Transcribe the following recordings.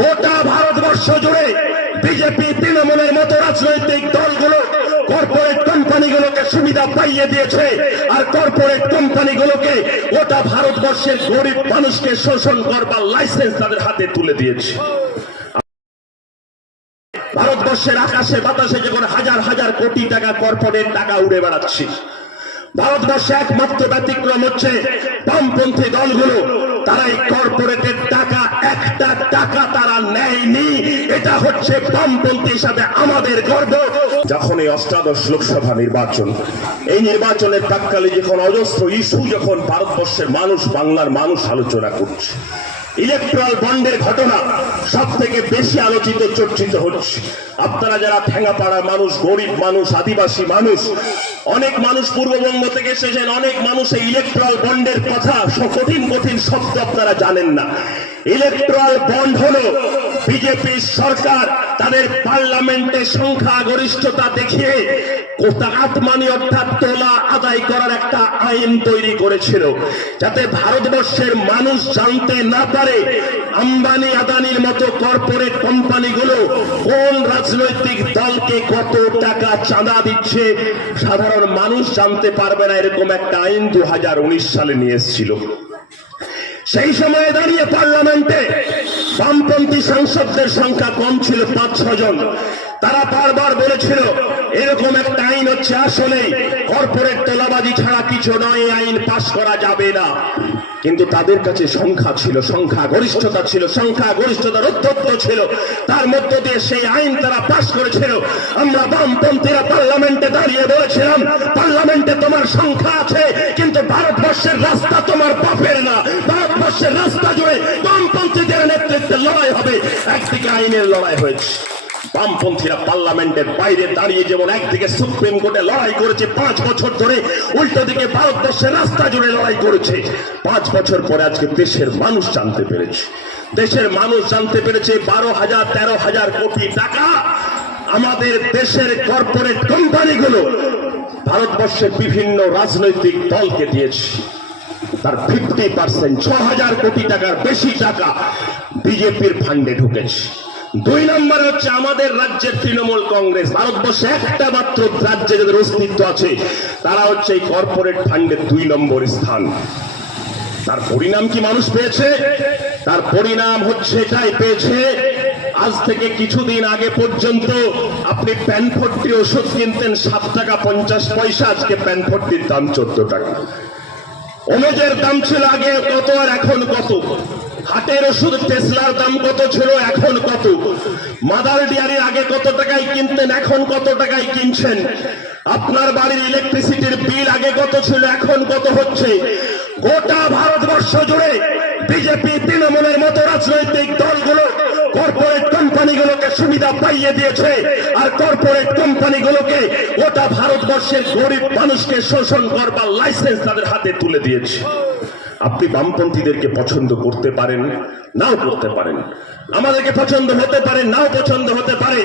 গোটা ভারতবর্ষ জুড়ে বিজেপি তৃণমূলের মতো রাজনৈতিক দলগুলো কর্পোরেট কোম্পানিগুলোকে সুবিধা পাইয়ে দিয়েছে, আর কর্পোরেট কোম্পানিগুলোকে গোটা ভারতবর্ষের গরিব মানুষকে শোষণ করবার লাইসেন্স তাদের হাতে তুলে দিয়েছে। ভারতবর্ষের আকাশে বাতাসে যখন হাজার হাজার কোটি টাকা কর্পোরেট টাকা উড়ে বেড়াচ্ছে, ভারতবর্ষে একমাত্র ব্যতিক্রম হচ্ছে বামপন্থী দলগুলো। তারা এই কর্পোরেটের টাকা একটা টাকা তারা নেয়নি, এটা হচ্ছে বামপন্থী হিসাবে আমাদের গর্ব। যখন এই অষ্টাদশ লোকসভা নির্বাচন, এই নির্বাচনের প্রাক্কালে যখন অজস্র ইস্যু যখন ভারতবর্ষের মানুষ, বাংলার মানুষ আলোচনা করছে, ইলেকট্রাল বন্ডের ঘটনা সব থেকে বেশি আলোচিত চর্চিত হচ্ছে। আপনারা যারা ঠেঙ্গাপাড়া মানুষ, গরিব মানুষ, আদিবাসী মানুষ, অনেক মানুষ পূর্ববঙ্গ থেকে এসেছেন, অনেক মানুষ এই ইলেকট্রাল বন্ডের কথা কঠিন কঠিন শব্দ আপনারা জানেন না। ইলেকট্রাল বন্ড হলো বিজেপি সরকার তাদের পার্লামেন্টে সংখ্যাগরিষ্ঠতা দেখিয়ে আত্মানি অর্থাৎ তোলা আদায় করার একটা আইন তৈরি করেছিল, যাতে ভারতবর্ষের মানুষ জানতে না পারে আম্বানি আদানির মতো কর্পোরেট কোম্পানিগুলো কোন রাজনৈতিক দলকে কত টাকা চাঁদা দিচ্ছে। সাধারণ মানুষ জানতে পারবে না, এরকম একটা আইন 2019 সালে নিয়ে এসেছিল। সেই সময়ে দাঁড়িয়ে পার্লামেন্টে বামপন্থী সাংসদদের সংখ্যা কম ছিল, 5-6 জন। তারা বারবার বলেছিল এরকম একটা আইন হচ্ছে, আসলে কর্পোরেট তোলাবাজি ছাড়া কিছু নয়, আইন পাশ করা যাবে না। কিন্তু তাদের কাছে সংখ্যা ছিল, সংখ্যাগরিষ্ঠতা ছিল, সংখ্যাগরিষ্ঠতার অধ্যত্ত ছিল, তার মধ্য দিয়ে সেই আইন তারা পাশ করেছিল। আমরা বামপন্থীরা পার্লামেন্টে দাঁড়িয়ে বলেছিলাম, পার্লামেন্টে তোমার সংখ্যা আছে, কিন্তু ভারতবর্ষের রাস্তা তোমার বাপের না। ভারতবর্ষের রাস্তা জুড়ে বামপন্থীদের নেতৃত্বে লড়াই হবে। একদিকে আইনের লড়াই হয়েছে, বামপন্থীরা পার্লামেন্টের বাইরে দাঁড়িয়ে যেমন একদিকে সুপ্রিম কোর্টে লড়াই করেছে 5 বছর ধরে, উল্টো দিকে ভারতবর্ষের রাস্তা জুড়ে লড়াই করেছে। 5 বছর পরে আজকে দেশের মানুষ জানতে পেরেছে, দেশের মানুষ জানতে পেরেছে 12,000-13,000 কোটি টাকা আমাদের দেশের কর্পোরেট কোম্পানিগুলো ভারতবর্ষের বিভিন্ন রাজনৈতিক দলকে দিয়েছে। তার 50%, 6,000 কোটি টাকার বেশি টাকা বিজেপির ফান্ডে ঢুকেছে। 2 নম্বর হচ্ছে আমাদের রাজ্যের তৃণমূল কংগ্রেস। ভারতবর্ষে একটা মাত্র রাজ্যে যাদের অস্তিত্ব আছে, তারা হচ্ছে এই কর্পোরেট ফান্ডের 2 নম্বর স্থান। তার পরিণাম কি মানুষ পেয়েছে? তার পরিণাম হচ্ছে এটাই পেয়েছে, আজ থেকে কিছুদিন আগে পর্যন্ত আপনি প্যানফর্টি ওষুধ কিনতেন 7 টাকা 50 পয়সা, আজকে প্যানফর্টির দাম 14 টাকা। ওমেজের দাম ছিল আগে কত আর এখন কত? হাটের ওষুধ টেসলার দাম কত ছিল, এখন কত? মাদার ডিয়ারির আগে কত টাকায় কিনতেন, এখন কত টাকায় কিনছেন? আপনার বাড়ির ইলেকট্রিসিটির বিল আগে কত ছিল, এখন কত হচ্ছে? গোটা ভারতবর্ষ জুড়ে বিজেপি তৃণমূলের মতো রাজনৈতিক দলগুলো কর্পোরেট কোম্পানিগুলোকে সুবিধা পাইয়ে দিয়েছে, আর কর্পোরেট কোম্পানিগুলোকে গোটা ভারতবর্ষের গরিব মানুষকে শোষণ করবার লাইসেন্স তাদের হাতে তুলে দিয়েছে। আপনি বামপন্থীদেরকে পছন্দ করতে পারেন, নাও করতে পারেন, আমাদেরকে পছন্দ হতে পারে, নাও পছন্দ হতে পারে।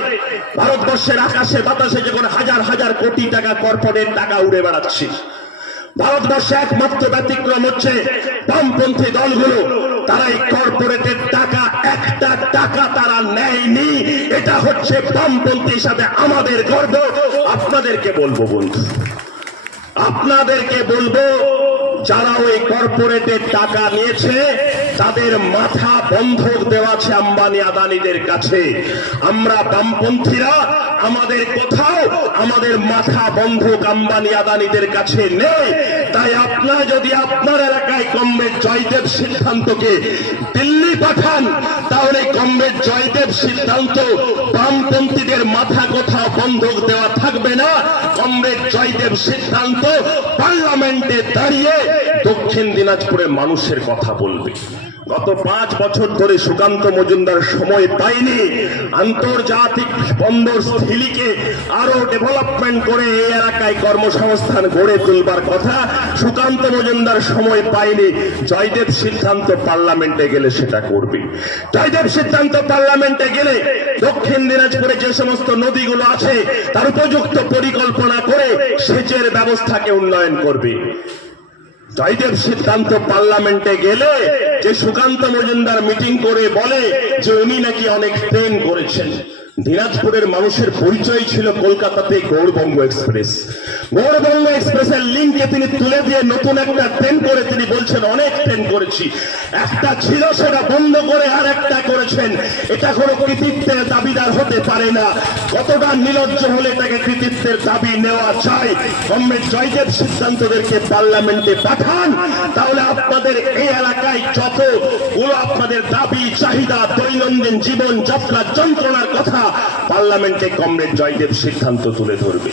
ভারতবর্ষের আকাশে বাতাসে যখন হাজার হাজার কোটি টাকা কর্পোরেট টাকা উড়ে বেড়াচ্ছে, ভারতবর্ষে একমাত্র ব্যতিক্রম হচ্ছে বামপন্থী দলগুলো। তারা এই কর্পোরেটের টাকা একটা টাকা তারা নেয়নি, এটা হচ্ছে বামপন্থী হিসাবে আমাদের গর্ব। আপনাদেরকে বলবো বন্ধু, আপনাদেরকে বলবো, যারা ওই কর্পোরেটের টাকা নিয়েছে তাদের মাথা বন্ধক দেওয়া আছে আম্বানি আদানিদের কাছে। আমরা বামপন্থীরা আমাদের কোথাও আমাদের মাথা বন্ধক আম্বানি আদানিদের কাছে নেই। তাই আপনারা যদি আপনার এলাকায় কমরেড জয়দেব সিদ্ধান্তকে দিল্লি পাঠান, তাহলে কমরেড জয়দেব সিদ্ধান্ত বামপন্থীদের মাথা কোথাও বন্ধক দেওয়া থাকবে না। কমরেড জয়দেব সিদ্ধান্ত পার্লামেন্টে দাঁড়িয়ে দক্ষিণ দিনাজপুরের মানুষের কথা বলবে। গত 5 বছর ধরে সুকান্ত মজুমদার সময় পায়নি আন্তর্জাতিক বন্দর স্থিলিকে আরো ডেভেলপমেন্ট করে এই এলাকায় কর্মসংস্থান গড়ে তুলবার কথা। সুকান্ত মজুমদার সময় পায়নি, জয়দেব সিদ্ধান্ত পার্লামেন্টে গেলে সেটা করবে। জয়দেব সিদ্ধান্ত পার্লামেন্টে গেলে দক্ষিণ দিনাজপুরে যে সমস্ত নদীগুলো আছে তার উপযুক্ত পরিকল্পনা করে সেচের ব্যবস্থাকে উন্নয়ন করবে। জয়দেব সিদ্ধান্ত পার্লামেন্টে গেলে যে সুকান্ত মজুমদার মিটিং করে বলে যে উনি নাকি অনেক ট্রেন করেছেন। দিনাজপুরের মানুষের পরিচয় ছিল কলকাতাতে গৌড়বঙ্গ এক্সপ্রেস। গৌড়বঙ্গ এক্সপ্রেসের লিঙ্কে তিনি তুলে দিয়ে নতুন একটা ট্রেন করে তিনি বলছেন অনেক ট্রেন করেছি। একটা ছিল সেটা বন্ধ করে আর একটা করেছেন। এটা কোনো কৃতিত্বের দাবিদার হতে পারে না। কতটা নির্লজ্জ হলে তাকে কৃতিত্বের দাবি নেওয়া চাই। কমরেড জয়দেব সিদ্ধান্তদেরকে পার্লামেন্টে পাঠান, তাহলে আপনাদের এই এলাকায় যতগুলো আপনাদের দাবি চাহিদা, দৈনন্দিন জীবন যাত্রার যন্ত্রণার কথা পার্লামেন্টে কমরেড জয়দেব সিদ্ধান্ত তুলে ধরবে।